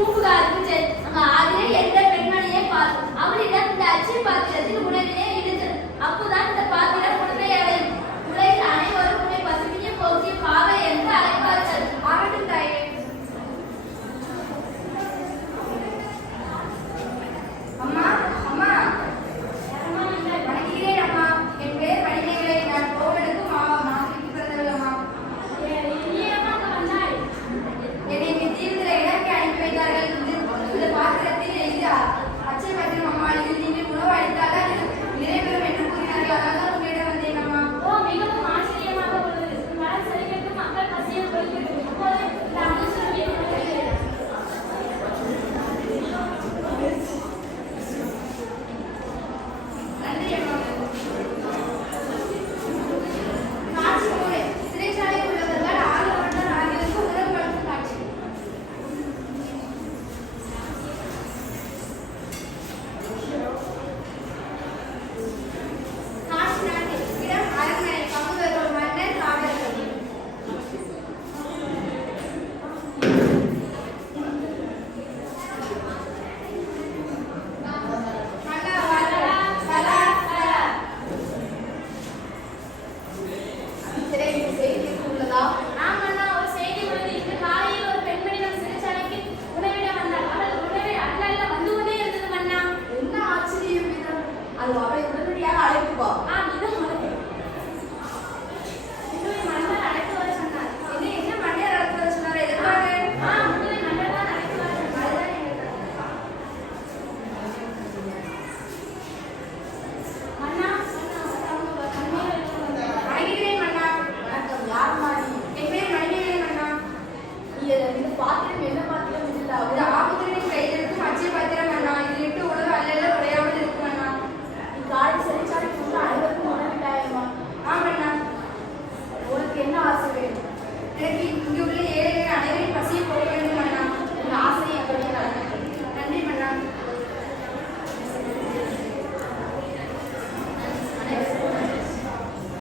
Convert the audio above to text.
Bukan. 跟别人。